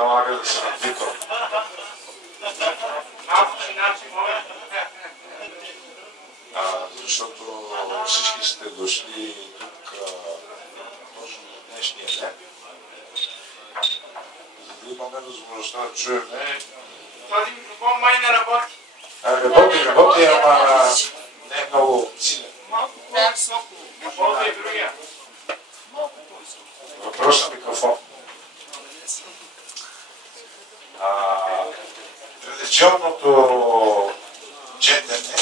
налага да се надвиквам. Защото всички сте дошли тук точно за днешния ден, за да имаме възможността да чуем. Този микрофон май не работи. Работи, ама не е много силен. Малко по-високо. Ползва и другия. Въпрос на микрофон. Традиционното четене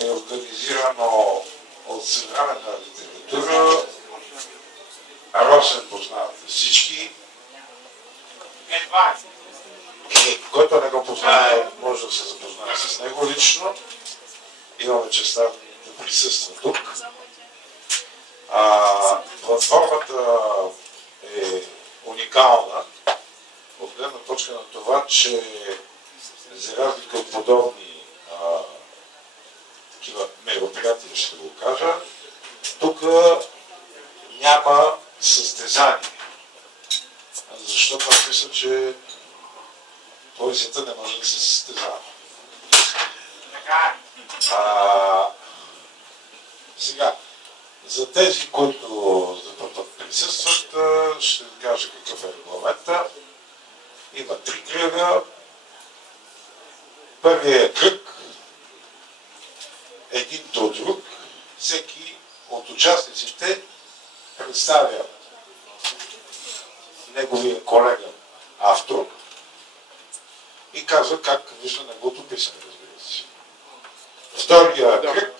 е организирано от съвременна литература. Росен познавате всички. Който не го познае, може да се запознае с него лично. Имаме честа да присъства тук. Платформата е уникална от гледна точка на това, че за разлика от подобни такива мероприятия, ще го кажа, тук няма състезание. Защото аз мисля, че поезията не може да се състезава. Сега, за тези, които за първ път присъстват, ще ви кажа какъв е регламента. Има 3 кръга. Първият кръг, един до друг, всеки от участниците представя неговия колега автор и казва как вижда неговото писане, разбира се. Втория кръг,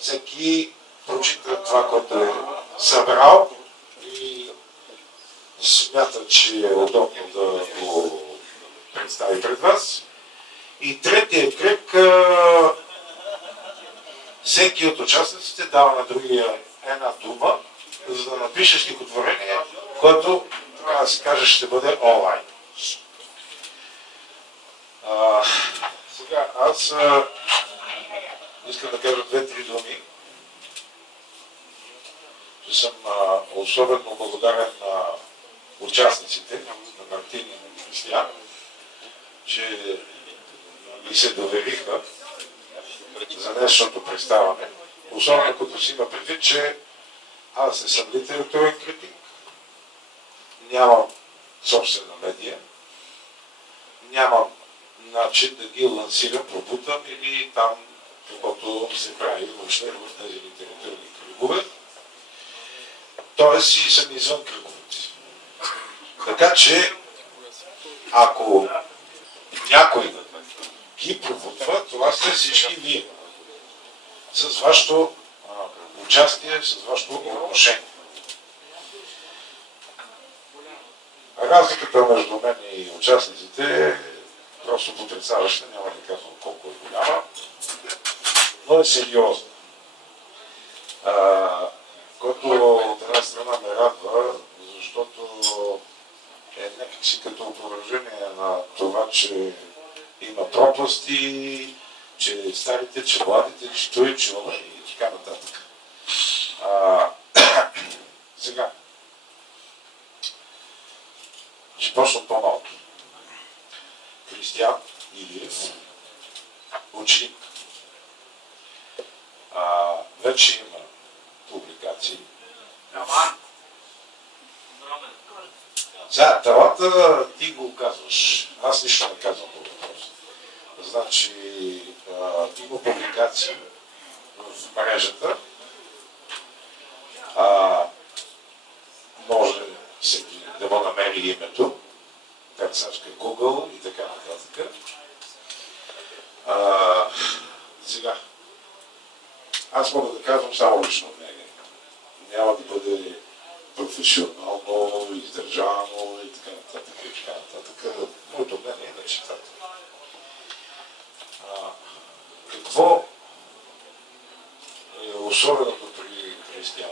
всеки прочита това, което е събрал и смята, че е удобно да го представи пред вас. И третия кръг, всеки от участниците дава на другия една дума, за да напише стихотворение, което, така да се каже, ще бъде онлайн. Сега, аз искам да кажа 2-3 думи, че съм особено благодарен на участниците, на Мартин и Християн, че ми се довериха за днешното представяне. Особено като си има предвид, че аз не съм литературен критик, нямам собствена медия, нямам начин да ги лансирам, пробутам или там, каквото се прави въобще в тези литературни кръгове. Тоест и съм извън кръговете. Така че, ако някой ги пробутва, това сте всички вие. С вашето участие, с вашето отношение. Разликата между мен и участниците е просто потрясаваща, няма да казвам колко е голяма, но е сериозна. Което от една страна ме радва, защото е някакси като опровержение на това, че има пропасти, че старите, че младите, че той, че има и така нататък. Сега, ще почна по-малко. Християн Илиев, ученик. Вече има публикации. Сега, таланта ти го казваш. Аз нищо не казвам по въпроса. Значи, има публикации в мрежата. Може всеки да му намери името, как сачка Google и така нататък. Сега, аз мога да казвам само лично мнение. Няма да бъде професионално, издържано и така нататък. Моето мнение е на читател. Какво е особеното при Християн?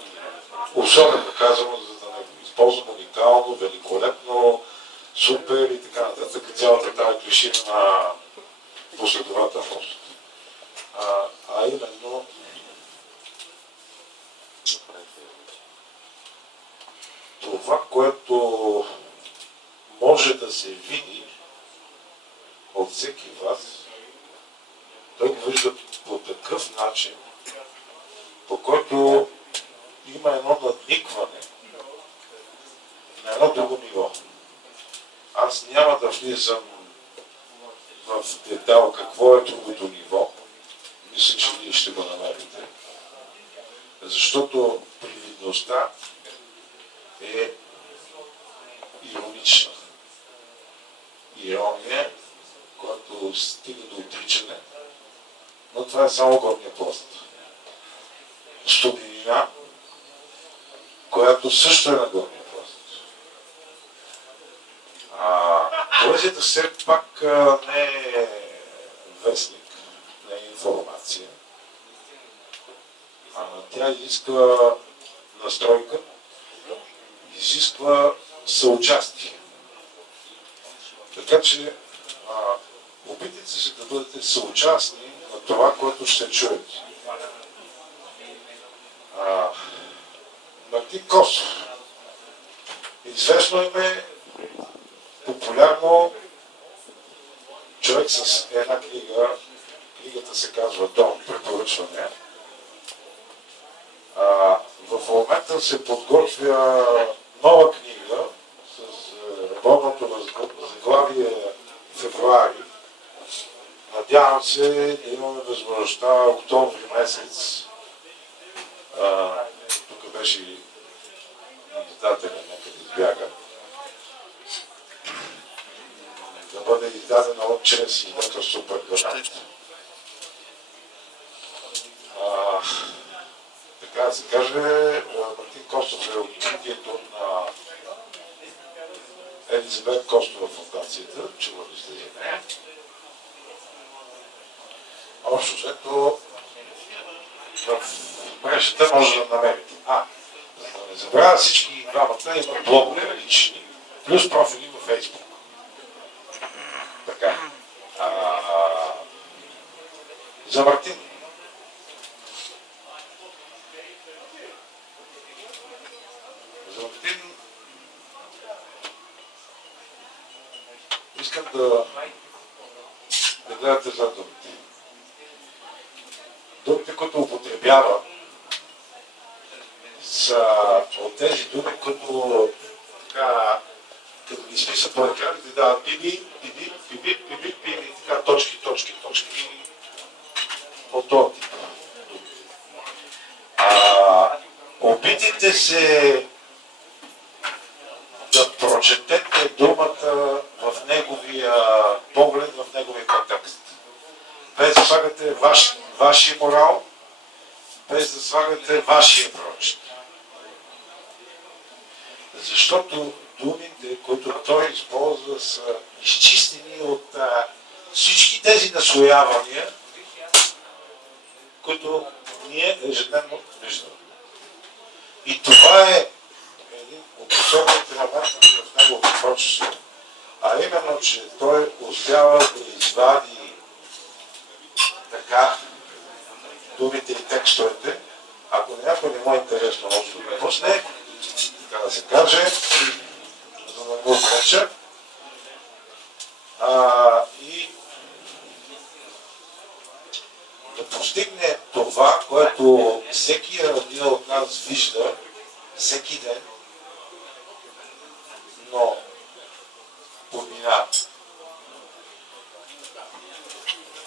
Особено казано, за да не използвам уникално, великолепно, супер и така нататък, цялата тази клишина на последователност. А именно това, което може да се види от всеки вас, той го вижда по такъв начин, по който има едно надникване на едно друго ниво. Аз няма да влизам в детайл какво е другото ниво. Мисля, че вие ще го намерите. Защото привидността е иронична. Ирония, която стига до отричане, но това е само горния пласт. Студенина, която също е на горния пласт. Поезията все пак не е вестник, не е информация. Тя изисква настройка, изисква съучастие. Така че опитайте се да бъдете съучастни на това, което ще чуете. Мартин Косов. Известно име, популярно, човек с една книга. Книгата се казва Дом, препоръчване. В момента се подготвя нова книга с работното заглавие февруари. Надявам се да имаме възможността октомври месец. Тук беше и издателя, някъде избяга. Да бъде издадена от чрез издателство Пъргавант. Така да се каже, Мартин Костов е откритието на Елизабет Костова фундацията, че го ли сте за нея. Общо взето в мрежата може да намерите. За да не забравя, всички двамата имат блогове лични, плюс профили във Фейсбук. Така. За Мартин. За Мартин искам да гледате за думите. Думите, които употребява, са от тези думи, които така, като ги списат по екраните, дават биби, биби, биби, биби, биби, така точки, точки, точки, от този тип. Опитайте се да прочетете думата в неговия поглед, в неговия контекст. Без да слагате вашия морал, без да слагате вашия прочет. Защото думите, които той използва, са изчистени от всички тези наслоявания, които ние ежедневно виждаме. И това е един от особените моменти в неговото творчество. А именно, че той успява да извади така думите и текстовете. Ако някой не му е интересно, може да го пусне, така да се каже, за да го преча. И да постигне това, което всеки един от нас вижда всеки ден, но подминава.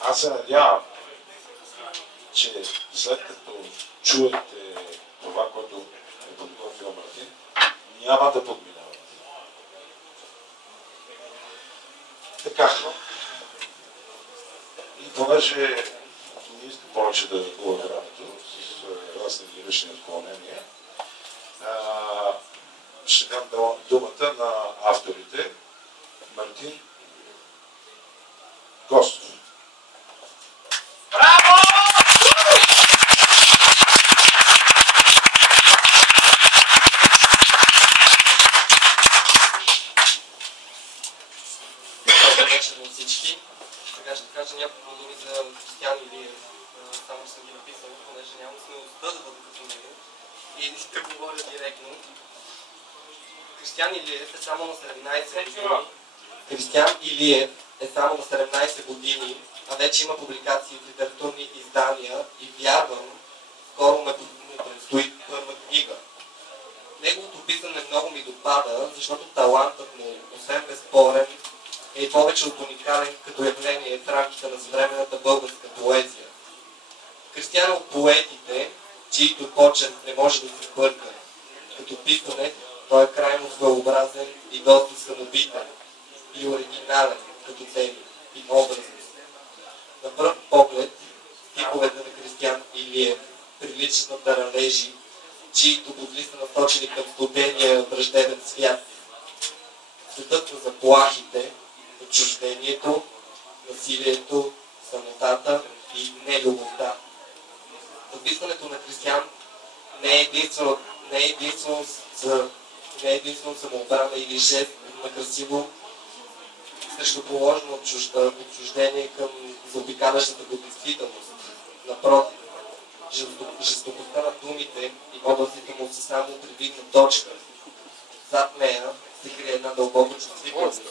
Аз се надявам, че след като чуете това, което е подготвил Мартин, няма да подминавате. Така. И понеже не искам повече да губя времето с разни лирични отклонения, ще дам думата на авторите. Мартин Костов. Браво! Добър вечер на всички. Сега ще кажа няколко думи за Кристиан Илиев. Само съм ги написал, понеже няма смелостта да бъда като него и да говоря директно. Кристиан Илиев е само на 17 години. Кристиан Илиев е само на 17 години, а вече има публикации в литературни издания и вярвам, скоро му предстои първа книга. Неговото писане много ми допада, защото талантът му, освен безспорен, е и повече от уникален като явление в рамките на съвременната българска поезия. Кристиан е от поетите, чието почерк не може да се бърка. Като писане, той е крайно своеобразен и доста самобитен и оригинален като цели и образност. На пръв поглед, стиховете на Кристиан Илиев приличат на таралежи, чието бодли са насочени към студения враждебен свят. Светът на заплахите, отчуждението, насилието, самотата и нелюбовта. Написането на Кристиан не е единствено самообрана или жест на красиво срещу положено отчуждение към заобикалящата го действителност. Напротив, жестокостта на думите и областите му са само привидна точка. Зад нея се крие една дълбока чувствителност,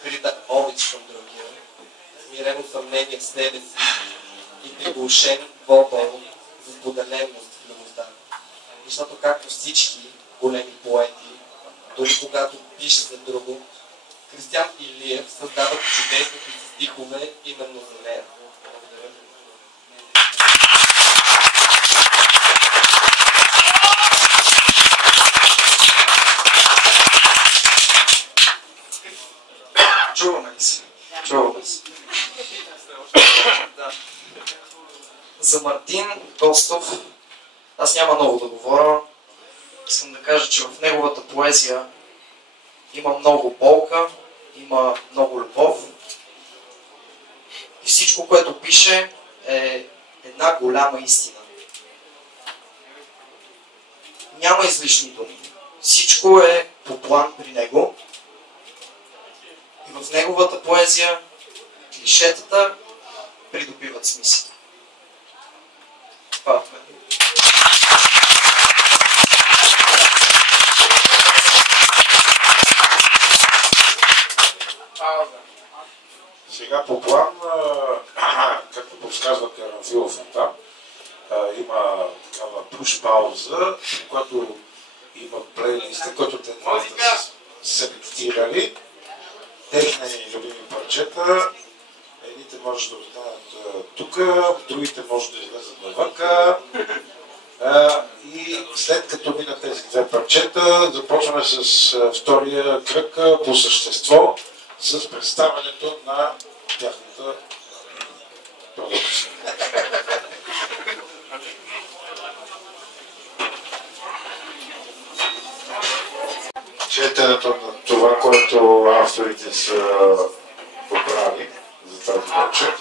скрита обич към другия, смирено съмнение в себе си и приглушен вопъл за споделеност в любовта. Защото както всички големи поети, дори когато пише за друго, Кристиан Илиев създава чудесните си стихове именно за нея. Благодаря. Чуваме ли се? Чуваме се. Да. За Мартин Костов аз няма много да говоря. Искам да кажа, че в неговата поезия има много болка, има много любов. И всичко, което пише, е една голяма истина. Няма излишни думи. Всичко е по план при него. И в неговата поезия клишетата придобиват смисъл. Това е от мен. Сега по план, както подсказва Карамфилов там, има такава пуш пауза, когато има плейлиста, който те могат да са селектирали техни любими парчета. Едните може да останат тук, другите може да излезат навънка. И след като минат тези две парчета, започваме с втория кръг по същество, с представянето на тяхната продукция. Четенето на това, което авторите са подбрали за тази вечер.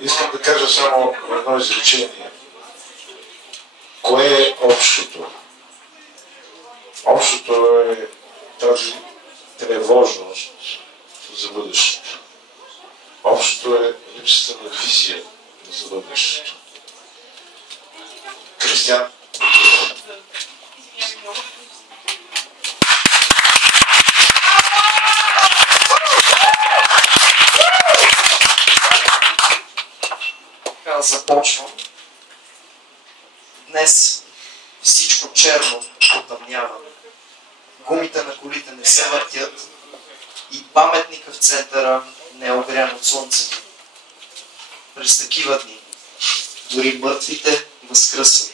Искам да кажа само едно изречение. Кое е общото? Общото е тази тревожност за бъдещето. Общото е липсата на визия за бъдещето. Кристиан. Аз започвам. Днес всичко черно потъмнява. Гумите на колите не се въртят и паметника в центъра не е огрян от слънцето. През такива дни дори мъртвите възкръсват.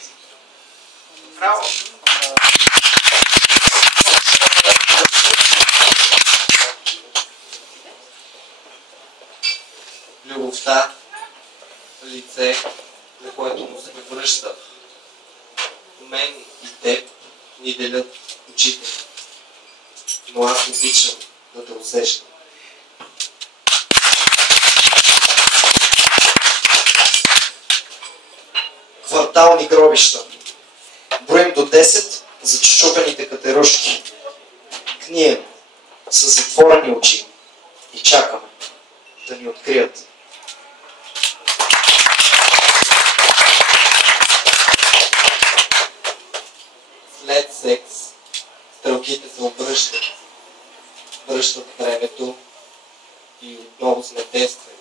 Браво! Любовта, лице, на което му се превръща. Мен и теб ни делят очите. Но аз обичам да те усещам. Квартални гробища. Броим до 10 за чучупените катерушки. Книем с затворени очи и чакаме да ни открият. След секс стрелките се обръщат, връщат времето и отново сме действени.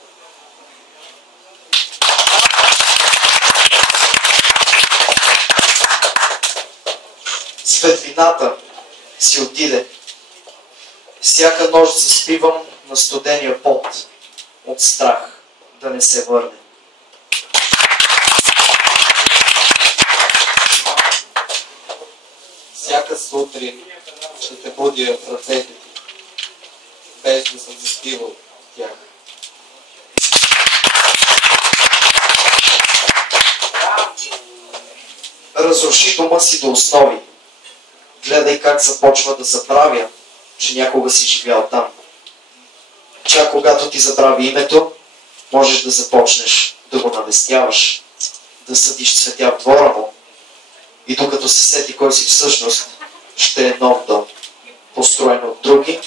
Светлината си отиде. Всяка нощ заспивам на студения пот, от страх да не се върне. Всяка сутрин ще те будя в ръцете ти, без да съм заспивал тях. Разруши дома си до основи. Гледай как започва да забравя, че някога си живял там. Чак когато ти забрави името, можеш да започнеш да го навестяваш, да съдиш цветя в двора му. И докато се сети кой си всъщност, ще е нов дом, построен от други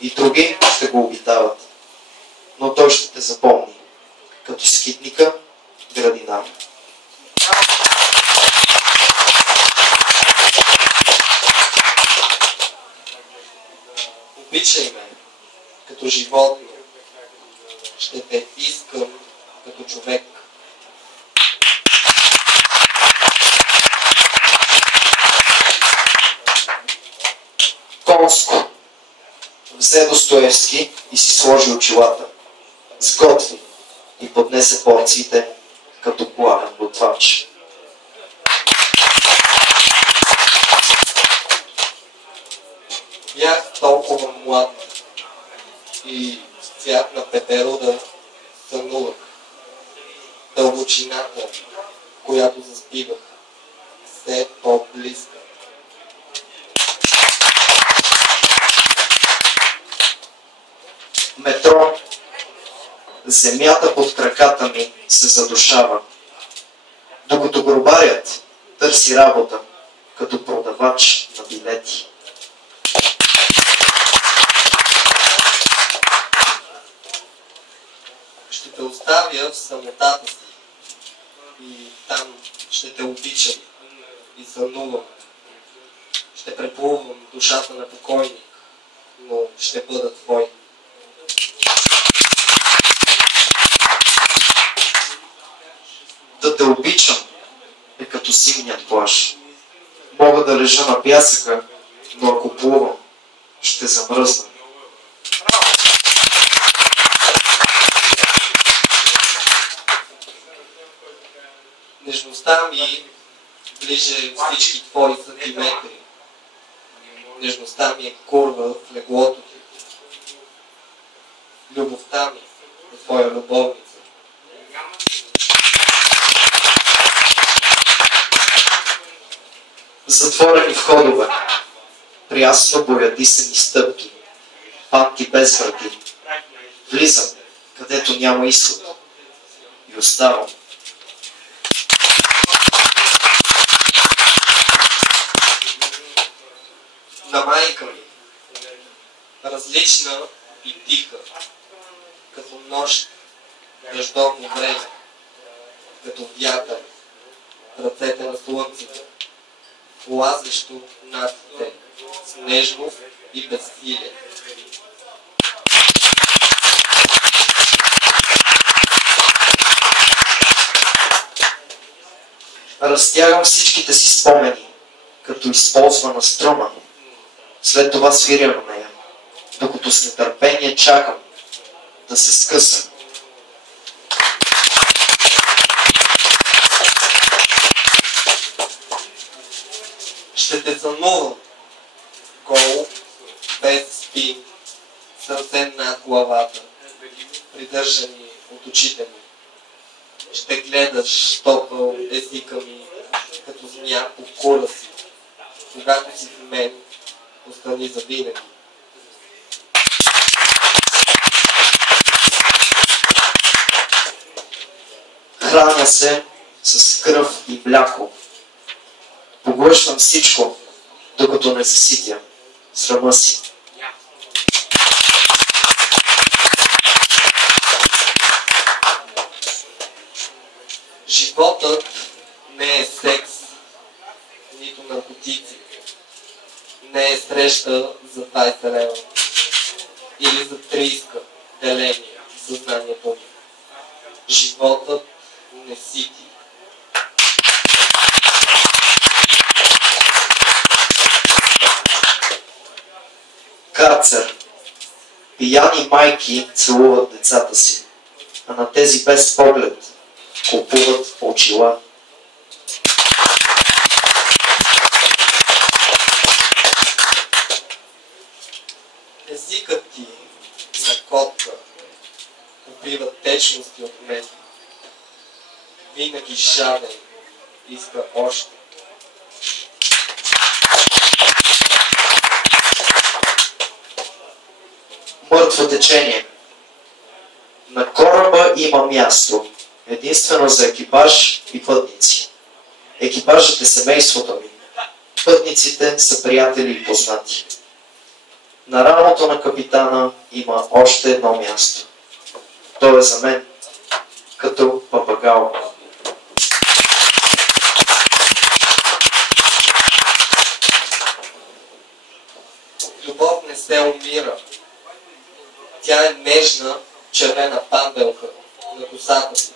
и други ще го обитават. Но той ще те запомни, като скитника градинар. Обичай ме като животно, ще те искам като човек. Конско взе Достоевски и си сложи очилата. Сготви и поднесе порциите като пламен готвач. Бях толкова млад и с цвят на пеперуда сънувах. Дълбочината, която заспивах, все по-близка. Метро. Земята под краката ми се задушава, докато гробарят търси работа като продавач на билети. Ще те оставя в самотата си и там ще те обичам и сънувам. Ще преплувам душата на покойник, но ще бъда твой. Да те обичам е като зимният плаж. Мога да лежа на пясъка, но ако плувам, ще замръзна. Нежността ми ближе всички твои сантиметри. Нежността ми е курва в леглото ти. Любовта ми е твоя любовница. Затворени входове, приясно боядисани стъпки, панти без врати. Влизам, където няма изход и оставам. На майка ми, различна и тиха, като нощ, дъждовно време, като вятър, ръцете на слънцето, лазещо над те, с нежност и безсилие. Разтягам всичките си спомени, като използвана струна. След това свиря на нея, докато с нетърпение чакам да се скъса. Ще те сънувам, гол, без спин, с ръце над главата, придържани от очите ми. Ще гледаш топъл езика ми, като змия по кура си. Когато си в мен, остани завинаги. Храня се с кръв и мляко. Поглъщам всичко, докато не заситя срама си. Животът не е секс, нито наркотици. не е среща за 20 лева или за 30 деление в съзнанието ми. Животът не сити. Карцер. Пияни майки целуват децата си, а на тези без поглед купуват очила. Езикът ти на котка убива течности от мен. Винаги жаден иска още. Мъртво течение. На кораба има място, единствено за екипаж и пътници. Екипажът е семейството ми. Пътниците са приятели и познати. На рамото на капитана има още едно място. То е за мен, като папагал. Любов не се умира. Тя е нежна червена панделка на косата си.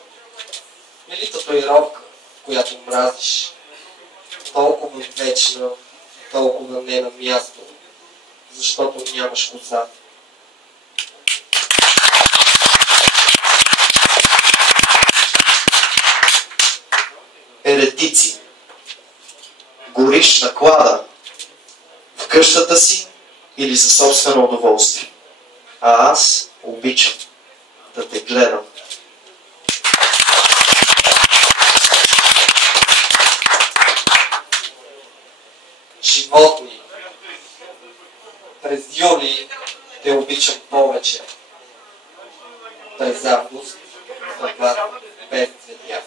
Или татуировка, която мразиш. Толкова вечна, толкова не на място, защото нямаш коса. Еретици. Гориш на клада в къщата си или за собствено удоволствие. А аз обичам да те гледам. Животни. През юли те обичам повече. През август стъпват без цветя.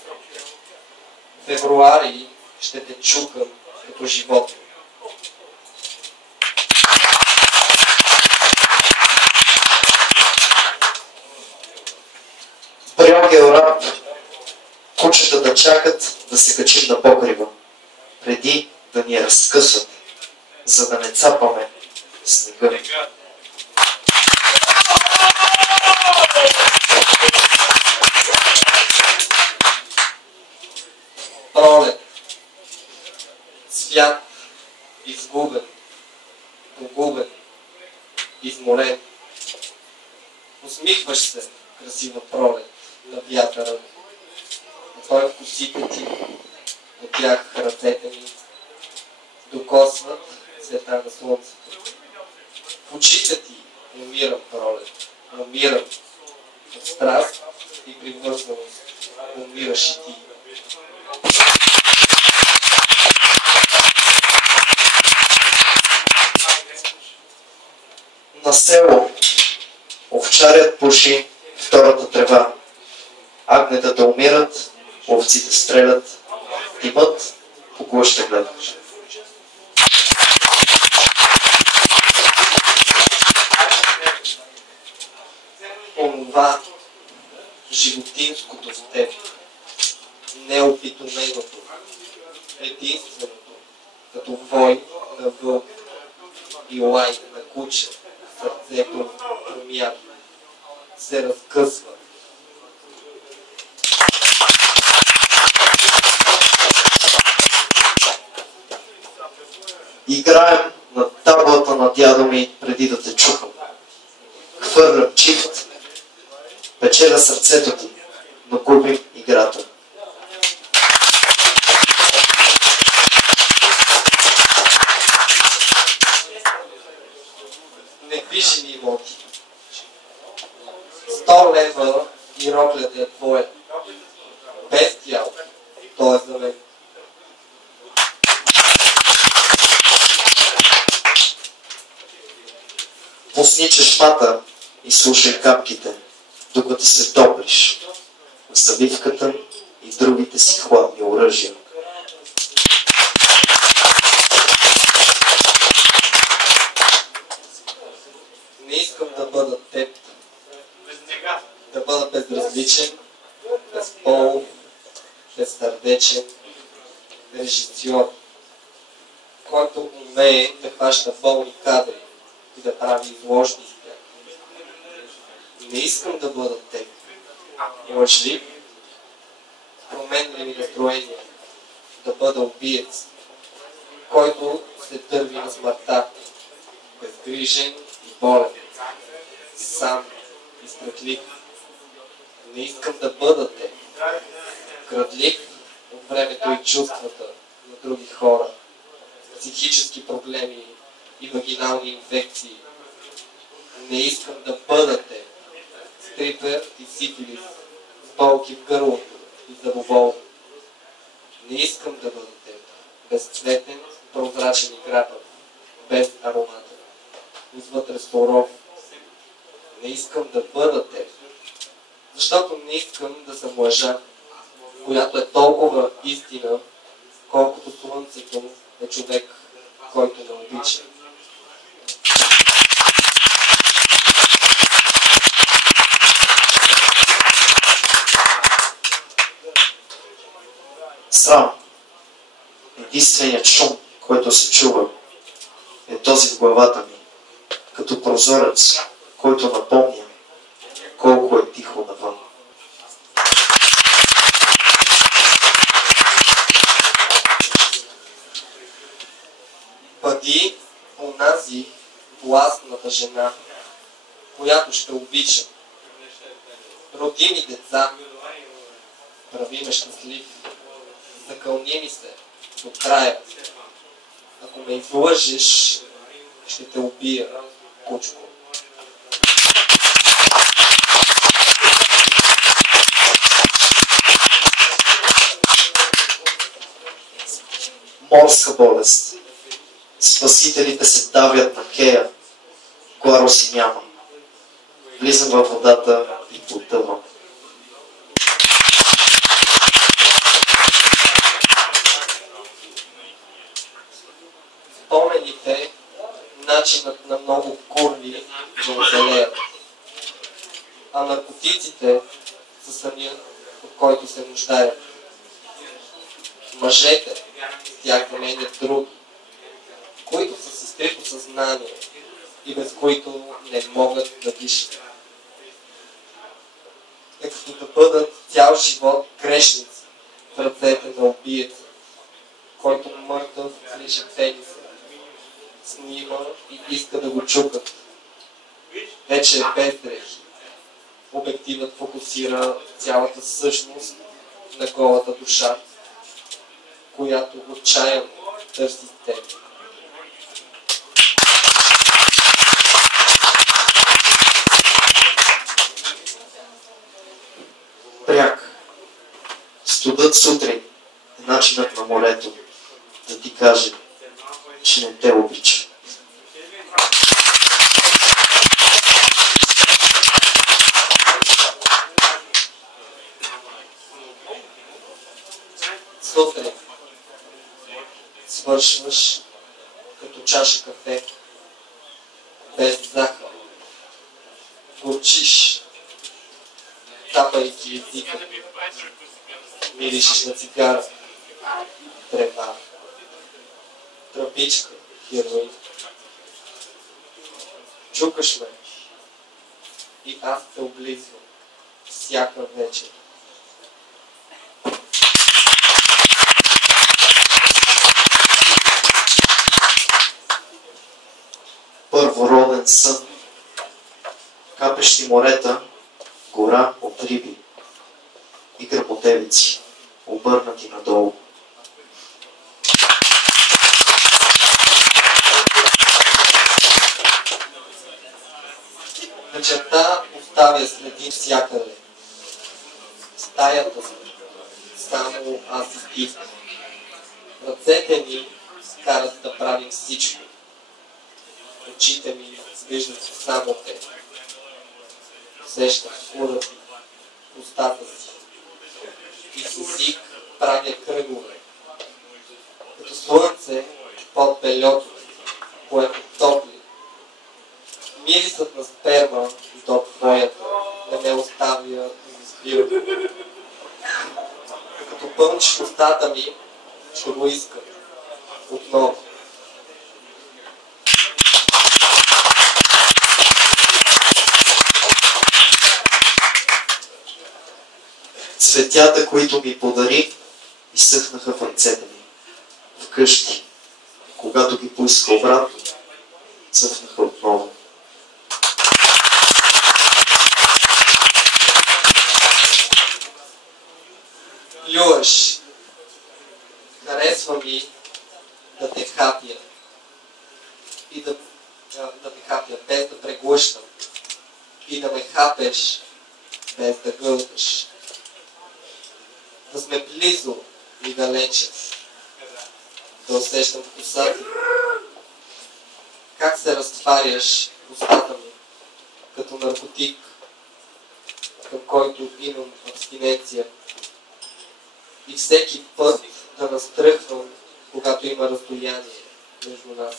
В февруари ще те чукам като животни. Брьогел-рап. Кучетата чакат да се качим на покрива, преди да ни я разкъсат, за да не цапаме снега. Пролет. Свят. Изгубен. Погубен. Изморен. Усмихваш се, красива пролет, на вятъра. А той в косите ти, от тях ръцете ми, докосват цвета на слънцето. В очите ти умирам, пролет, умирам от страст и привързаност. Умираш и ти. На село овчарят пуши втората трева. Агнетата умират, овците стрелят, димът поглъща гледаш. Онова животинското в теб, неопитоменото, единственото, като вой на вълк и лай на куче, сърцето промяна, се разкъсва. Играем на таблата на дядо ми преди да те чухам. Хвърлям чифт, печеля сърцето ти, но губим играта. Недвижими имоти. 100 лева и роклята е твоя. Без тяло, то е за мен. Пусни чешмата и слушай капките, докато се топлиш в завивката и другите си хладни оръжия. Не искам да бъда теб, да бъда безразличен, безполов, безсърдечен, режисьор. който умее да хваща болни кадри и да прави изложби с тях. Не искам да бъда теб, лъжлив, променливи настроения, да бъда убиец, който се дърви на смъртта, безгрижен и болен, сам и страхлив. Не искам да бъда теб, крадлив от времето и чувствата на други хора, психически проблеми и вагинални инфекции. Не искам да бъда теб, стрипер и сифилис, с болки в гърлото и зъбобол. Не искам да бъда теб, безцветен, прозрачен и грабър, без аромата, отвътре суров. Не искам да бъда теб, защото не искам да съм лъжа, която е толкова истина, колкото слънцето е човек, който ме обича. Срам. Единственият шум, който се чува, е този в главата ми, като прозорец, който напомня колко е тихо навън. Бъди онази властната жена, която ще обича. Роди ми деца, прави ме щастлив, закълни ми се до края. Ако ме излъжеш, ще те убия, кучко. Морска болест. Спасителите се давят на кея, глароси няма. Влизам във водата и потъвам. Спомените, начинът на много курви да оцелеят, а наркотиците са самия, от който се нуждаят. Мъжете с тях заменят други, които са с скрито съзнание и без които не могат да дишат. Е като да бъдат цял живот грешници в ръцете на убиеца, който мъртъв лише пениса, снима и иска да го чукат. Вече е без дрехи. Обективът фокусира цялата същност на голата душа, която отчаяно търси теб. Пряк. Студът сутрин е начинът на морето да ти каже, че не те обича. Сутрин свършваш като чаша кафе, без захар. Горчиш, тапайки езика. Миришеш на цигара, трева, тръпичка, хероин. Чукаш ме и аз те облизвам всяка вечер. Първороден сън. Капещи морета, гора от риби и гръмотевици, обърнати надолу. Вечерта оставя следи всякъде. Стаята си, само аз и ти. Ръцете ми карат да правим всичко. Очите ми виждат само те. Усещам скурата си, устата си. И с език правя кръгове. Като слънце под бельото, което топли. Мирисът на сперма до твоята не ме оставя да спира. Като пълниш устата ми, ще го искам. Отново. Цветята, които ми подари, изсъхнаха в ръцете ми. Вкъщи, когато ги поиска обратно, цъфнаха отново. Люаш, харесва ми да те хапя и да те хапя без да преглъщам и да ме хапеш без да гълташ. Да сме близо и далече, да усещам вкусата, как се разтваряш в устата ми, като наркотик, към който имам абстиненция. И всеки път да настръхвам, когато има разстояние между нас.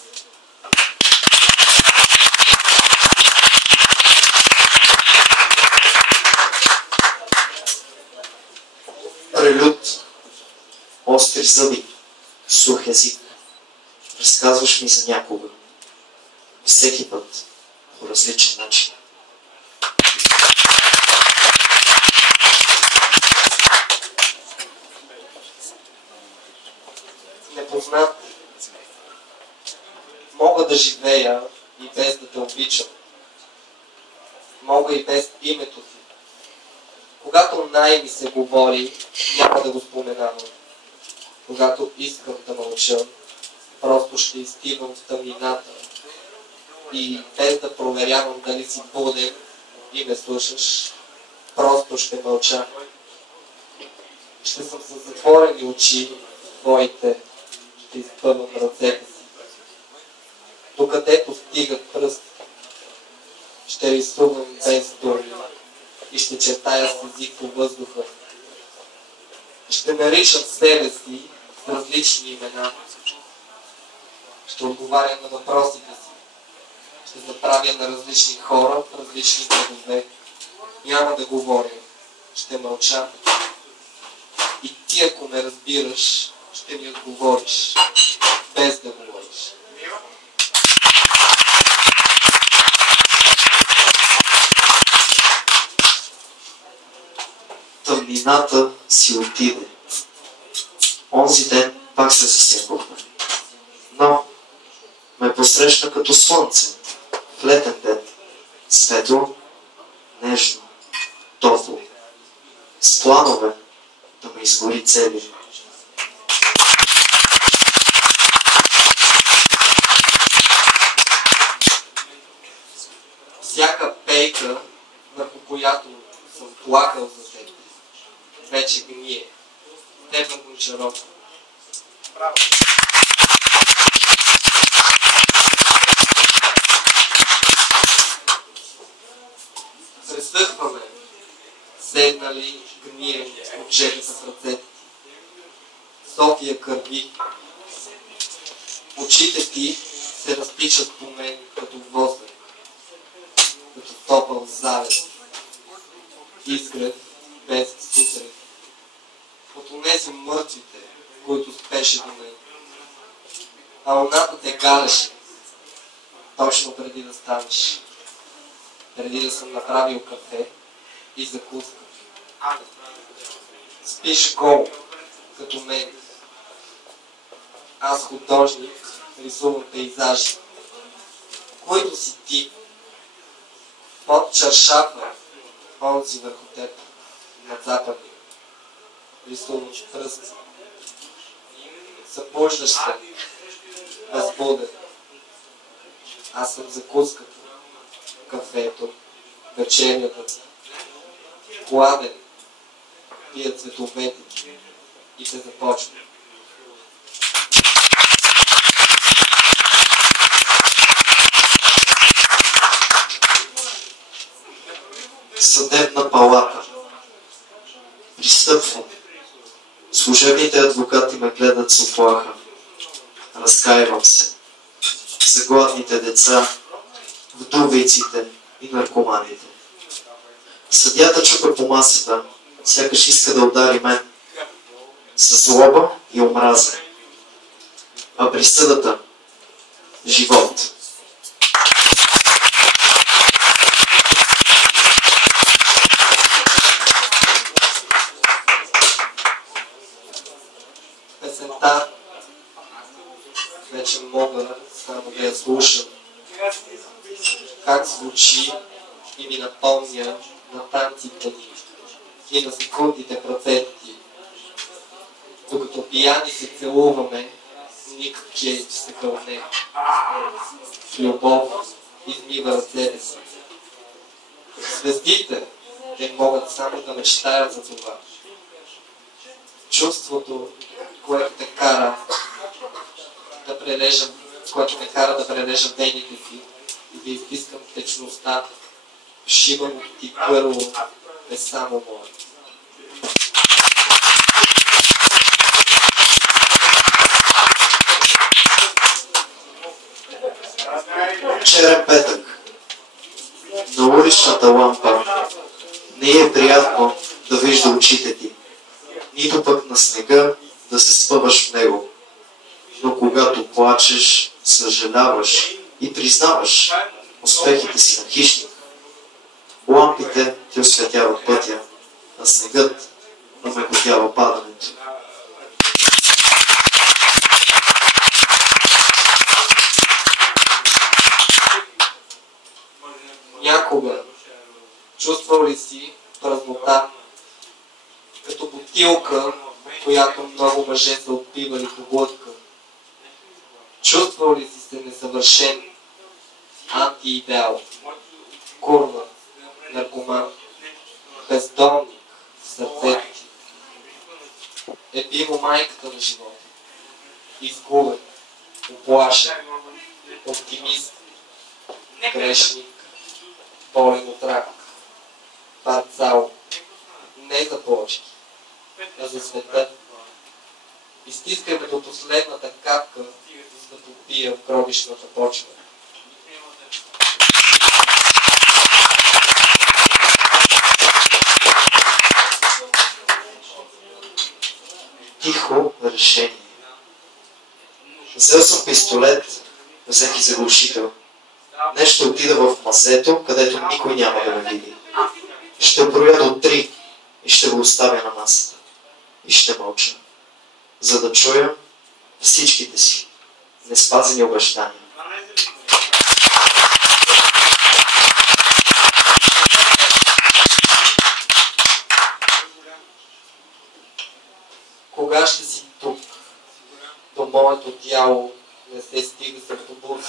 Прелюд, остри зъби, сух език. Разказваш ми за някога. Всеки път по различен начин. Непознат. Мога да живея и без да те обичам. Мога и без името ти. Когато най-ми се говори, няма да го споменавам. Когато искам да мълча, просто ще изтивам в тъмнината. И без да проверявам дали си буден и ме слушаш, просто ще мълча. Ще съм с затворени очи, твоите, ще изпъвам ръцете си. Докъдето стигат пръст, ще рисувам без думи и ще чертая с език по въздуха. Ще наричам себе си с различни имена. Ще отговарям на въпросите си. Ще забравя на различни хора в различни градове. Няма да говоря. Ще мълча. И ти, ако ме разбираш, ще ми отговориш. Без да говориш. Тъмнината си отиде. Онзи ден пак се засякохме. Но ме посрещна като слънце в летен ден. Светло, нежно, топло, с планове да ме изгори цели. Всяка пейка, върху която съм плакал за теб, вече гние. Тебна гончаровка. Пресъхваме, седнали гнием от жегата в ръцете. София кърви. Очите ти се разтичат по мен като воздух, като топъл залез. Изгрев без сутрин. От онези мъртвите, които спеше до мен. А луната те галеше, точно преди да станеш. Преди да съм направил кафе и закуска. Спиш гол, като мен. Аз художник, рисувам пейзажи, които си ти. Под чаршафа, онзи върху теб, над западни. Рисувам пръст. Събуждаш се, възбуден. Аз съм закуската, кафето, вечерята. Гладен, пия цветовете ти и се започва. Съдебна палата. Пристъпвам. Служебните адвокати ме гледат с оплаха. Разкаивам се. За гладните деца, вдовиците и наркоманите. Съдията чупа по масата, сякаш иска да удари мен. С злоба и омраза. А присъдата – живот. слушам как звучи и ми напомня на танците ни и на секундите в ръцете ти. Докато пияни се целуваме, Ник Кейдж се кълне. В любов измива ръцете си. Звездите, те могат само да мечтаят за това. Чувството, което те кара да прележа вените си и да изпискам течността, шибаното ти гърло е само мое. Черен петък. На уличната лампа не е приятно да вижда очите ти, нито пък на снега да се спъваш в него. Но когато плачеш, съжаляваш и признаваш успехите си на хищник. Лампите ти осветяват пътя, а снегът намекотява падането. Някога чувствал ли си празнота, като бутилка, която много мъже са отпивали по глътка? Чувствал ли си се несъвършен, антиидеал, курва, наркоман, бездомник в сърцето ти? Ебимо майката на живота, изгубен, оплашен, оптимист, грешник, болен от рак, парцал, не за плочки, а за света. Изтискаме до последната капка, за да попия в гробищната почва. Тихо решение. Взел съм пистолет, взех и заглушител. Днес ще отида в мазето, където никой няма да ме види. Ще броя до 3 и ще го оставя на масата. И ще мълча, за да чуя всичките си неспазени обещания. Кога ще си тук? До моето тяло не се стига с автобус.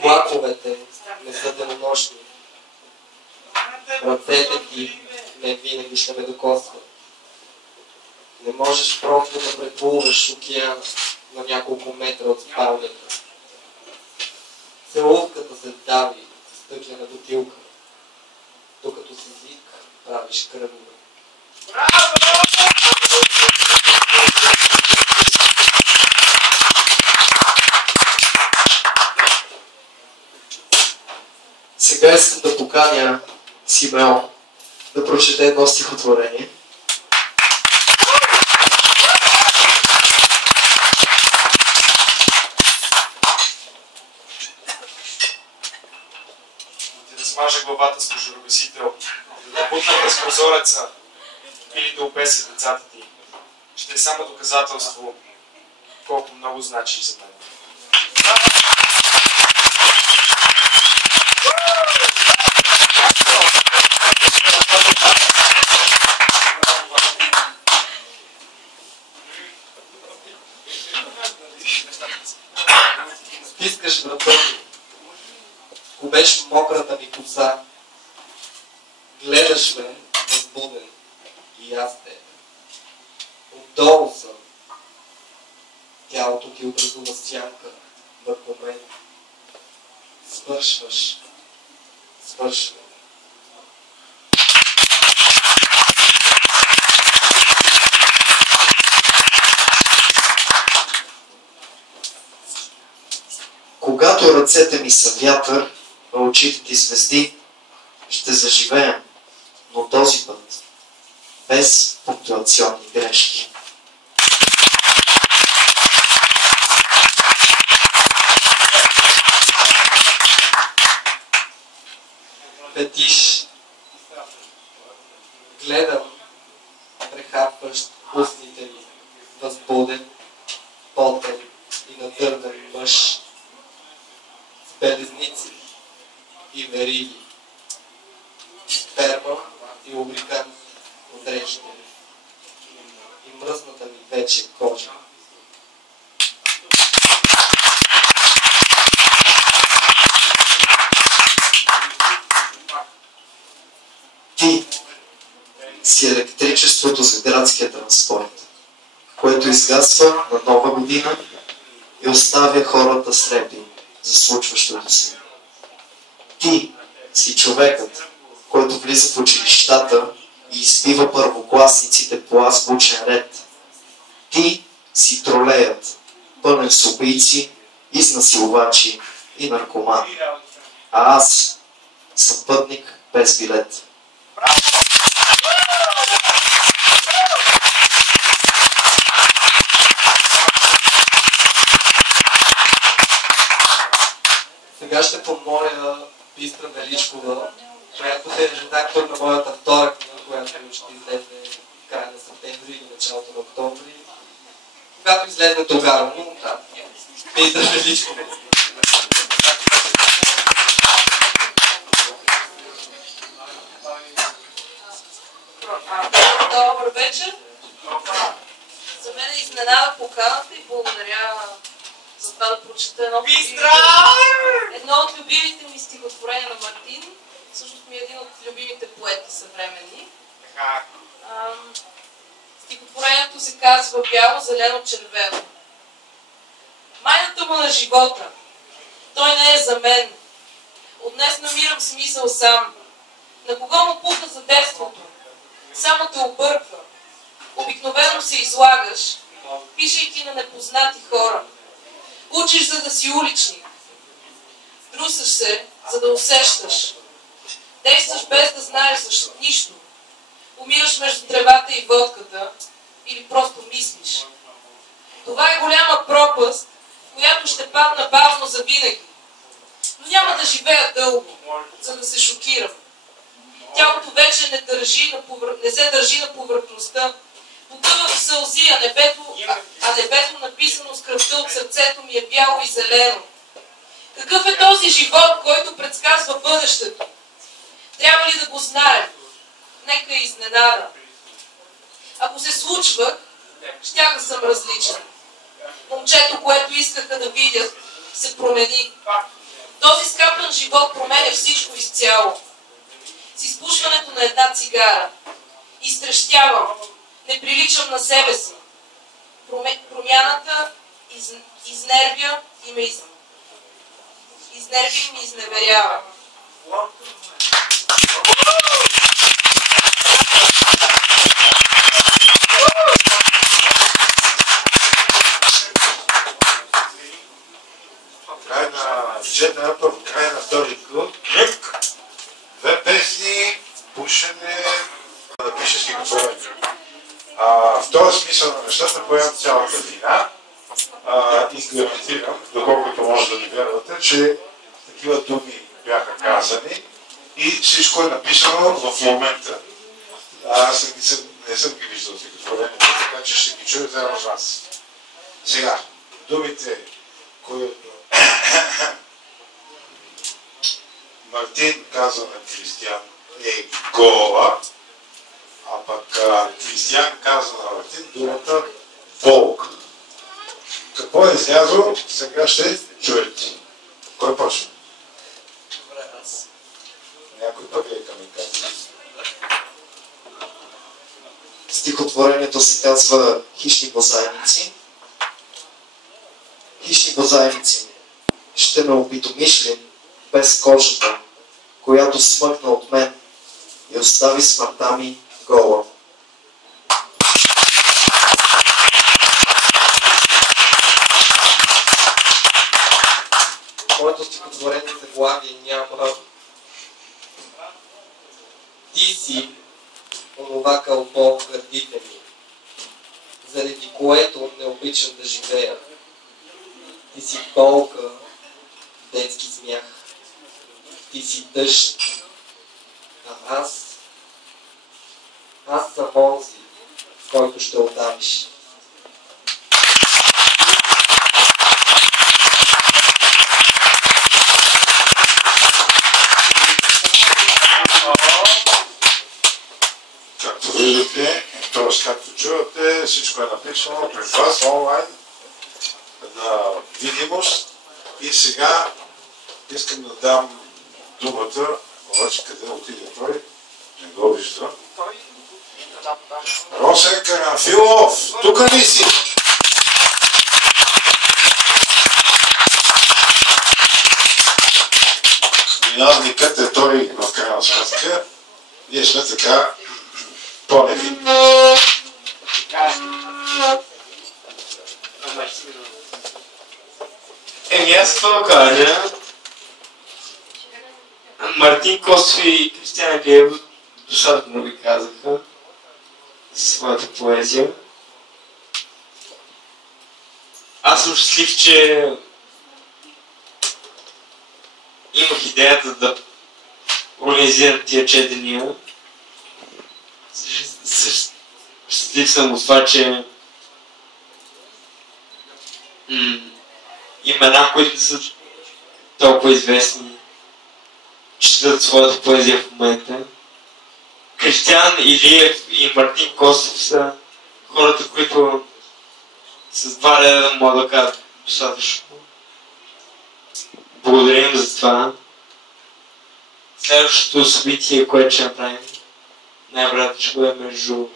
Влаковете не са денонощни. Ръцете ти не винаги ще ме докосват. Не можеш просто да преплуваш океана на няколко метра от спалнята. Целувката се дави с стъклена бутилка, докато с език правиш кръгове. Сега искам да поканя Симеон да прочете едно стихотворение. Да ти размажа главата с кожуробесител, да бутна през прозореца или да обеся децата ти. Ще е само доказателство колко много значиш за мен. Стискаш врата ми, губеш мократа ми коса, гледаш ме възбуден и аз те. Отдолу съм, тялото ти образува сянка върху мен. Свършваш, свършвай. Когато ръцете ми са вятър, а очите ти звезди, ще заживеем, но този път без пунктуационни грешки. Фетиш, гледам, прехапващ устните ми, възбуден, потен и надърнен мъж с белезници и вериги, сперма и лубрикант от речите ми и мръсната ми вече кожа. Ти си електричеството за градския транспорт, което изгасва на нова година и оставя хората слепи за случващото се. Ти си човекът, който влиза в училищата и избива първокласниците по азбучен ред. Ти си тролеят, пълен с убийци, изнасилвачи и наркомани. А аз съм пътник без билет. Сега ще помоля Бистра Величкова, която е редактор на моята втора книга, която ще излезе в края на септември или началото на октомври. Когато излезе тогава, но да, Бистра Величкова. Добър вечер. За мен е изненада поканата и благодаря за това да прочета едно от любимите ми стихотворения на Мартин. Всъщност ми е един от любимите поети съвременни. Стихотворението се казва Бяло, зелено, червено. Майната му на живота. Той не е за мен. От днес намирам смисъл сам. На кого му пука за детството? Само те обърква. Обикновено се излагаш, пишейки на непознати хора. Учиш, за да си уличник. Трусаш се, за да усещаш. Действаш без да знаеш защо нищо. Умираш между тревата и водката или просто мислиш. Това е голяма пропаст, в която ще падна бавно завинаги. Но няма да живея дълго, за да се шокирам. Тялото вече не се държи на повърхността. Потъва в сълзи, а небето написано с кръвта от сърцето ми е бяло и зелено. Какъв е този живот, който предсказва бъдещето? Трябва ли да го знаем? Нека е изненада. Ако се случва, щях да съм различен. Момчето, което искаха да видят, се промени. Този скапан живот променя всичко изцяло. С изпушването на една цигара. Изтрещявам. Не приличам на себе си. Промяната изнервя и ме изневерява. В края на втори кръг, две песни, пушене, да пише стихотворение. В този смисъл на нещата поемам цялата вина и гарантирам, доколкото може да ми вярвате, че такива думи бяха казани и всичко е написано в момента. Аз не съм ги виждал стихотворението, така че ще ги чуя заедно с вас. Сега, думите, които Мартин каза на Кристиян е гола, а пък Кристиян каза на Мартин думата волк. Какво е излязло, сега ще чуете. Кой почва? Добре, аз. Някой пък е камикадзе. Стихотворението се казва Хищни бозайници. Хищни бозайници, ще ме обидомишлим без кожата, която смъкна от мен и остави смъртта ми гола. Моето стихотворение заглавие няма. Ти си онова кълбо в гърдите ми, заради което не обичам да живея. Ти си болка, детски смях. Ти си дъжд, а аз съм онзи, който ще удавиш. Виждате, всичко е написано пред вас онлайн на видимост. И сега искам да дам думата, обаче къде отиде той? Не го виждам. Росен Карамфилов, тук ли си? Виновникът е той в крайна сметка. Ние сме така по-невинни. Аз какво да кажа? Мартин Костов и Кристиан Илиев достатъчно ви казаха своята поезия. Аз съм щастлив, че имах идеята да организирам тия четения. Щастлив съм от това, че имена, които не са толкова известни, четат своята поезия в момента. Кристиан Илиев и Мартин Костов са хората, които с 2 реда мога да кажа достатъчно. Благодарим за това. Следващото събитие, което ще направим, най-вероятно ще бъде между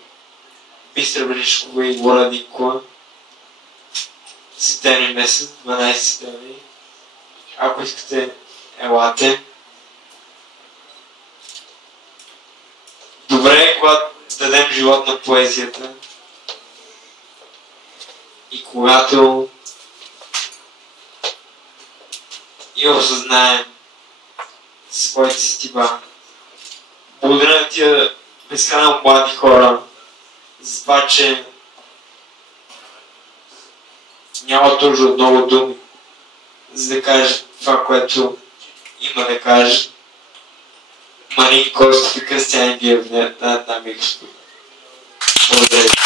Бистра Величкова и Лора Динкова. Септември месец, 12 септември. Ако искате, елате. Добре е, когато дадем живот на поезията и когато и осъзнаем своите стиба. Благодаря на тия безкрайно млади хора за това, че няма нужда от много думи, за да кажа това, което има да каже. Марин Костов и Кристиан Илиев на една микроскоп. Благодаря.